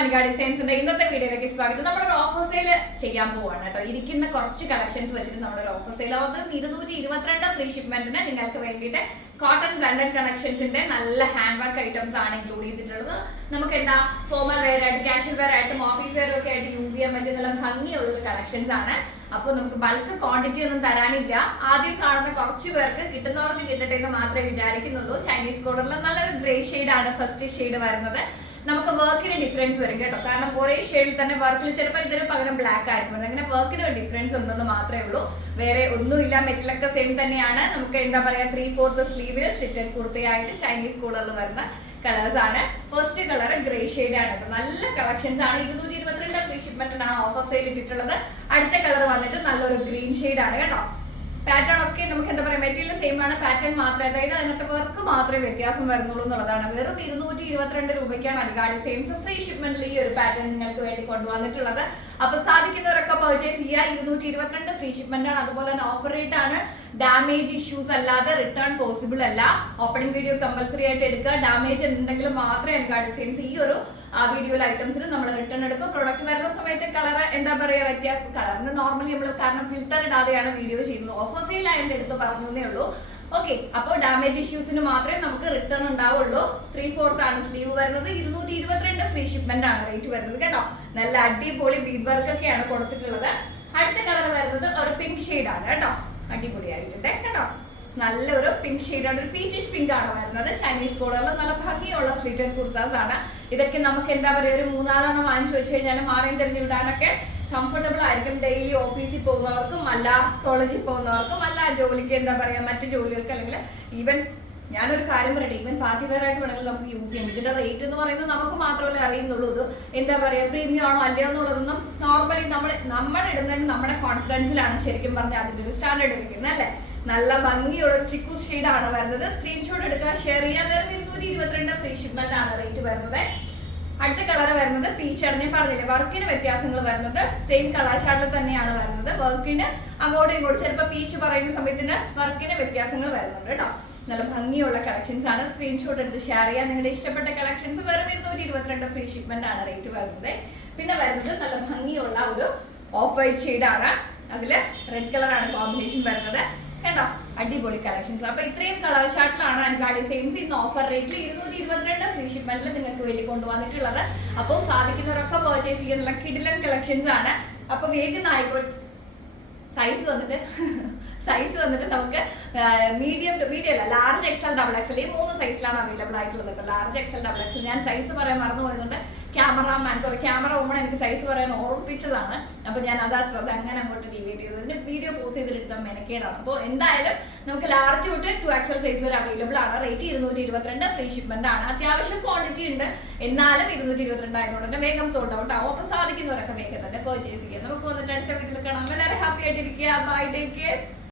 മലിക ഡിസൈൻസിന്റെ ഇന്നത്തെ വീഡിയോയിലേക്ക് സ്വാഗതം. നമ്മളൊരു ഓഫർ സെയിൽ ചെയ്യാൻ പോവാണ് കേട്ടോ. ഇരിക്കുന്ന കുറച്ച് കളക്ഷൻസ് വെച്ചിട്ട് നമ്മളൊരു ഓഫർ സെയിൽ അത് ഇരുന്നൂറ്റി ഇരുപത്തിരണ്ട് ഫ്രീ ഷിപ്മെന്റിന് നിങ്ങൾക്ക് വേണ്ടിയിട്ട് കോട്ടൺ ബ്ലണ്ടഡ് കളക്ഷൻസിന്റെ നല്ല ഹാൻഡ് വർക്ക് ഐറ്റംസ് ആണ് ഇൻക്ലൂഡ് ചെയ്തിട്ടുള്ളത്. നമുക്ക് എന്താ ഫോമൽ വെയർ ആയിട്ട് കാഷ്വൽ വെയർ ആയിട്ടും ഓഫീസ് വെയർ ഒക്കെ ആയിട്ട് യൂസ് ചെയ്യാൻ പറ്റിയ നല്ല ഭംഗിയുള്ള ഒരു കളക്ഷൻസ് ആണ്. അപ്പോൾ നമുക്ക് ബൾക്ക് ക്വാണ്ടിറ്റി ഒന്നും തരാനില്ല. ആദ്യം കാണുന്ന കുറച്ച് പേർക്ക് കിട്ടുന്നവർക്ക് കിട്ടട്ടെ എന്ന് മാത്രമേ വിചാരിക്കുന്നുള്ളൂ. ചൈനീസ് കോളറിൽ നല്ലൊരു ഗ്രേ ഷെയ്ഡ് ആണ് ഫസ്റ്റ് ഷെയ്ഡ് വരുന്നത്. നമുക്ക് വർക്കിന് ഡിഫറൻസ് വരും കേട്ടോ. കാരണം ഒരേ ഷെയ്ഡിൽ തന്നെ വർക്കിൽ ചിലപ്പോൾ ഇതിന് പകരം ബ്ലാക്ക് ആയിരിക്കും. അങ്ങനെ വർക്കിന് ഒരു ഡിഫറൻസ് ഉണ്ടെന്ന് മാത്രമേ ഉള്ളൂ. വേറെ ഒന്നുമില്ല. മെറ്റലൊക്കെ സെയിം തന്നെയാണ്. നമുക്ക് എന്താ പറയാ ത്രീ ഫോർത്ത് സ്ലീവിൽ സ്ലിറ്റഡ് കുർത്തയായിട്ട് ചൈനീസ് കോളറിൽ വരുന്ന കളേഴ്സ് ആണ്. ഫസ്റ്റ് കളർ ഗ്രേ ഷെയ്ഡ് ആണ് കേട്ടോ. നല്ല കളക്ഷൻസ് ആണ്. ഇരുന്നൂറ്റി ഇരുപത്തിരണ്ട് ഫ്രീ ഷിപ്മെന്റിനാണ് ഓഫർ സെയിൽ ഇട്ടിട്ടുള്ളത്. അടുത്ത കളർ വന്നിട്ട് നല്ലൊരു ഗ്രീൻ ഷെയ്ഡ് ആണ് കേട്ടോ. പാറ്റേൺ ഒക്കെ നമുക്ക് എന്താ പറയാ മെറ്റീരിയൽ സെയിം ആണ് പാറ്റേൺ മാത്രം. അതായത് അതിനകത്ത് വർക്ക് മാത്രമേ വ്യത്യാസം വരുന്നുള്ളൂ എന്നുള്ളതാണ്. വെറും ഇരുന്നൂറ്റി ഇരുപത്തിരണ്ട് രൂപയ്ക്കാണ് അൽഗാഡി സെയിംസ് ഫ്രീ ഷിപ്മെന്റിൽ ഈ ഒരു പാറ്റേൺ നിങ്ങൾക്ക് വേണ്ടി കൊണ്ടുവന്നിട്ടുള്ളത്. അപ്പൊ സാധിക്കുന്നവരൊക്കെ പർച്ചേസ് ചെയ്യുക. ഇരുന്നൂറ്റി ഇരുപത്തിരണ്ട് ഫ്രീ ഷിപ്മെന്റ് ആണ്. അതുപോലെ തന്നെ ഓഫർ റേറ്റ് ആണ്. ഡാമേജ് ഇഷ്യൂസ് അല്ലാതെ റിട്ടേൺ പോസിബിൾ അല്ല. ഓപ്പണിംഗ് വീഡിയോ കമ്പൽസറി ആയിട്ട് എടുക്കുക. ഡാമേജ് ഉണ്ടെങ്കിൽ മാത്രമേ എനിക്ക് ഡിസൈൻസ് ഈ ഒരു വീഡിയോയിൽ ഐറ്റംസിൽ നമ്മൾ റിട്ടേൺ എടുക്കും. പ്രൊഡക്റ്റ് വരുന്ന സമയത്ത് കളർ എന്താ പറയുക വ്യത്യാസം? കളറിന് നോർമലി നമ്മൾ കാരണം ഫിൽറ്റർ ഇടാതെയാണ് വീഡിയോ ചെയ്യുന്നത്. ഓഫർ സെയിൽ ആയിട്ട് എടുത്ത് പറഞ്ഞു എന്നേ ഉള്ളൂ. ഓക്കെ അപ്പോൾ ഡാമേജ് ഇഷ്യൂസിന് മാത്രമേ നമുക്ക് റിട്ടേൺ ഉണ്ടാവുള്ളൂ. ത്രീ ഫോർത്ത് ആണ് സ്ലീവ് വരുന്നത്. ഇരുന്നൂറ്റി ഇരുപത്തിരണ്ട് ഫ്രീ ഷിപ്മെന്റ് ആണ് റേറ്റ് വരുന്നത് കേട്ടോ. നല്ല അടിപൊളി ബീഡ് വർക്ക് ഒക്കെയാണ് കൊടുത്തിട്ടുള്ളത്. അടുത്ത കളർ വരുന്നത് ഒരു പിങ്ക് ഷെയ്ഡ് ആണ് കേട്ടോ. അടിപൊളിയായിട്ടുണ്ട് കേട്ടോ. നല്ലൊരു പിങ്ക് ഷെയ്ഡാണ് ഒരു പീച്ചിഷ് പിങ്ക് ആണ് വരുന്നത്. ചൈനീസ് കോളറിൽ നല്ല ഭംഗിയുള്ള സ്ലിറ്റഡ് കുർത്താസ് ആണ്. ഇതൊക്കെ നമുക്ക് എന്താ പറയുക ഒരു മൂന്നാലെണ്ണം വാങ്ങിച്ചു വെച്ച് കഴിഞ്ഞാൽ മാറിയും തിരിഞ്ഞു വിടാനൊക്കെ കംഫർട്ടബിൾ ആയിരിക്കും ഡെയിലി ഓഫീസിൽ പോകുന്നവർക്കും അല്ല കോളേജിൽ പോകുന്നവർക്കും അല്ല ജോലിക്ക് എന്താ പറയുക മറ്റു ജോലികൾക്ക് അല്ലെങ്കിൽ ഈവൻ ഞാനൊരു കാര്യം പറയട്ടെ ഈവൻ പാർട്ടി വെയർ ആയിട്ട് വേണമെങ്കിൽ നമുക്ക് യൂസ് ചെയ്യാം. ഇതിന്റെ റേറ്റ് എന്ന് പറയുന്നത് നമുക്ക് മാത്രമല്ലേ അറിയുന്നുള്ളൂ. ഇത് എന്താ പറയുക പ്രീമിയം ആണോ അല്ലയോ എന്നുള്ളതൊന്നും നോർമലി നമ്മൾ നമ്മൾ ഇടുന്നതിന് നമ്മുടെ കോൺഫിഡൻസിലാണ് ശരിക്കും പറഞ്ഞാൽ അതിന്റെ ഒരു സ്റ്റാൻഡേർഡ് ഇരിക്കുന്നത് അല്ലേ? നല്ല ഭംഗിയുള്ള ഒരു ചിക്കു ആണ് വരുന്നത്. സ്ക്രീൻഷോട്ട് എടുക്കുക ഷെയർ ചെയ്യാൻ വേറെ ഇരുന്നൂറ്റി ഇരുപത്തിരണ്ട് ഫ്രീ ഷിപ്മെന്റ് ആണ് റേറ്റ് വരുന്നത്. അടുത്ത കളർ വരുന്നത് പീച്ച് ആണ്. ഞാൻ പറഞ്ഞില്ലേ വർക്കിന് വ്യത്യാസങ്ങൾ വരുന്നത് സെയിം ഷാർട്ടിൽ തന്നെയാണ് വരുന്നത്. വർക്കിന് അങ്ങോട്ടും ഇങ്ങോട്ടും ചിലപ്പോൾ പീച്ച് പറയുന്ന സമയത്തിന് വർക്കിന് വ്യത്യാസങ്ങൾ വരുന്നുണ്ട് കേട്ടോ. നല്ല ഭംഗിയുള്ള കളക്ഷൻസ് ആണ്. സ്ക്രീൻഷോട്ട് എടുത്ത് ഷെയർ ചെയ്യുക നിങ്ങളുടെ ഇഷ്ടപ്പെട്ട കളക്ഷൻസ് വെറും ഇരുന്നൂറ്റി ഇരുപത്തിരണ്ട് ഫ്രീ ഷിപ്മെന്റ് ആണ് റേറ്റ് വരുന്നത്. പിന്നെ വരുന്നത് നല്ല ഭംഗിയുള്ള ഒരു ഓഫ് വൈറ്റ് ഷെയ്ഡ് ആണ് അതിൽ റെഡ് കളറാണ് കോമ്പിനേഷൻ വരുന്നത്. കണ്ടോ? അടിപൊളി കളക്ഷൻസ് അപ്പൊ ഇത്രയും കളർ ചാർട്ടിലാണ് അൻകാടി സെയിംസ് ഇന്ന് ഓഫർ റേറ്റിൽ ഇരുന്നൂറ്റി ഇരുപത്തിരണ്ട് ഫ്രീ ഷിപ്മെന്റിൽ നിങ്ങൾക്ക് വേണ്ടി കൊണ്ടുവന്നിട്ടുള്ളത്. അപ്പോൾ സാധിക്കുന്നവരൊക്കെ പർച്ചേസ് ചെയ്യുന്ന കിഡിലൻ കളക്ഷൻസ് ആണ്. അപ്പൊ വേഗം ആയിക്കോട്ടെ സൈസ് വന്നിട്ട് സൈസ് വന്നിട്ട് നമുക്ക് മീഡിയം ടു മീഡിയം അല്ല ലാർജ് എക്സൽ ഡബിൾ എക്സൽ ഈ മൂന്ന് സൈസിലാണ് അവൈലബിൾ ആയിട്ടുള്ളത് ഇപ്പൊ ലാർജ് എക്സൽ ഡബിൾ എക്സൽ ഞാൻ സൈസ് പറയാൻ മറന്നു പോയതുകൊണ്ട് ക്യാമറമാൻ സോറി ക്യാമറ വുമൺ എനിക്ക് സൈസ് പറയാൻ ഓർമ്മിപ്പിച്ചതാണ്. അപ്പൊ ഞാൻ അതാ ശ്രദ്ധ അങ്ങനെ അങ്ങോട്ട് ഡിവൈഡ് ചെയ്തു. വീഡിയോ പോസ് ചെയ്തിട്ട് മെനക്കേടാണ്. അപ്പോൾ എന്തായാലും നമുക്ക് ലാർജ് തൊട്ട് ടു എക്സൽ സൈസ് വരെ അവൈലബിൾ ആണ്. റേറ്റ് ഇരുന്നൂറ്റി ഇരുപത്തിരണ്ട് ഫ്രീ ഷിപ്മെന്റ് ആണ്. അത്യാവശ്യം ക്വാണ്ടിറ്റി ഉണ്ട്. എന്നാലും ഇരുന്നൂറ്റി ഇരുപത്തിരണ്ട് ആയതുകൊണ്ട് തന്നെ വേഗം സോൾഡ് ഔട്ട് ആവും. അപ്പൊ സാധിക്കുന്നവരൊക്കെ വേഗം തന്നെ പെർച്ചേസ് ചെയ്യാം നമുക്ക് വന്നിട്ട് അടുത്ത വീട്ടിൽ കാണാം. എല്ലാവരും ഹാപ്പി ആയിട്ടിരിക്കുക Bye. Take care